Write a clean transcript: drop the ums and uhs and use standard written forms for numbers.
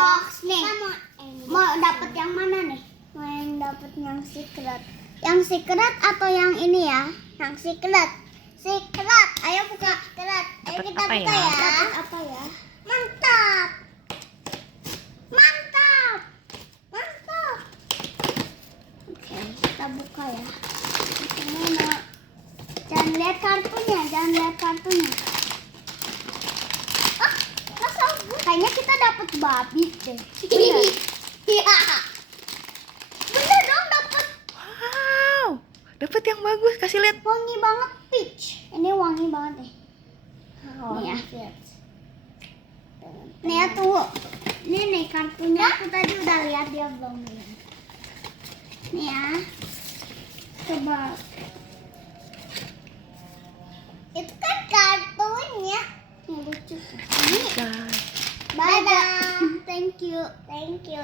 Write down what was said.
box nih. Mau dapat yang mana nih? Mau yang dapat yang secret. Yang secret atau yang ini ya? Yang secret. Secret. Ayo buka secret. Ayo Dapat kita apa buka ya? ya. Dapat apa ya? Mantap. Mantap. Mantap. Oke, kita buka ya. Ini mau. Jangan lihat kartunya, jangan lihat kartunya. Ah, masa kayaknya kita dapat babi deh. Iya. Bener dong dapat. Wow, dapat yang bagus. Kasih lihat. Wangi banget peach. Ini wangi banget deh. Nih ya. Nih ya tuh. Ini nih kartunya. Aku tadi udah lihat, dia belum lihat. Nih ya. Coba. Itu kan kartunya. Ini lucu. Ini. Guys. Bye. Thank you. Thank you.